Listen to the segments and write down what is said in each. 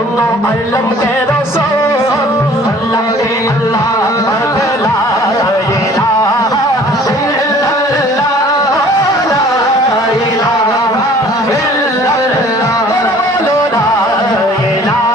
दोनों आलम के रसूल अल्लाह के अल्लाह ला इलाहा इल्लल्लाह ला इलाहा इल्लल्लाह ला इलाहा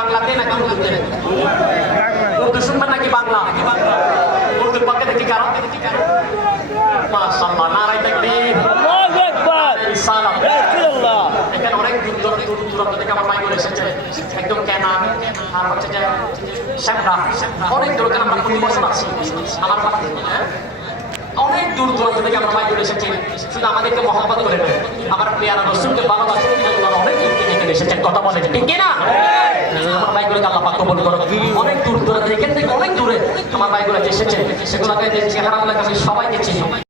বাংলাতে নাকি উর্দুতে উর্দু শুনবেন নাকি বাংলা উর্দুর পক্ষে দেখি কারণ মাশাআল্লাহ নারায়ে তাকবীর আল্লাহু আকবার সালাম রাসূলুল্লাহ এখানে অনেক দূর দূরান্ত থেকে আমার ভাই বলে এসেছে একদম কেনা আর হচ্ছে যে শ্যামরা অনেক দূর থেকে আমরা প্রতি বছর আসি আমার বাড়ি থেকে অনেক দূর দূরান্ত থেকে আমরা ভাই বলে এসেছি শুধু আমাদেরকে মহব্বত করে না আমার প্রিয়ারা রাসূলকে ভালোবাসেন আল্লাহ অনেক দূর থেকে এসেছেন কথা বলে ঠিক কি না আমার ভাইগুলোকে আল্লাহ পাক কবুল করুন অনেক দূর দূরান্ত এখান থেকে অনেক দূরে আমার ভাইগুলো এসেছে সেগুলোকে যে চেহারাগুলোকে আমি সবাইকে চিনি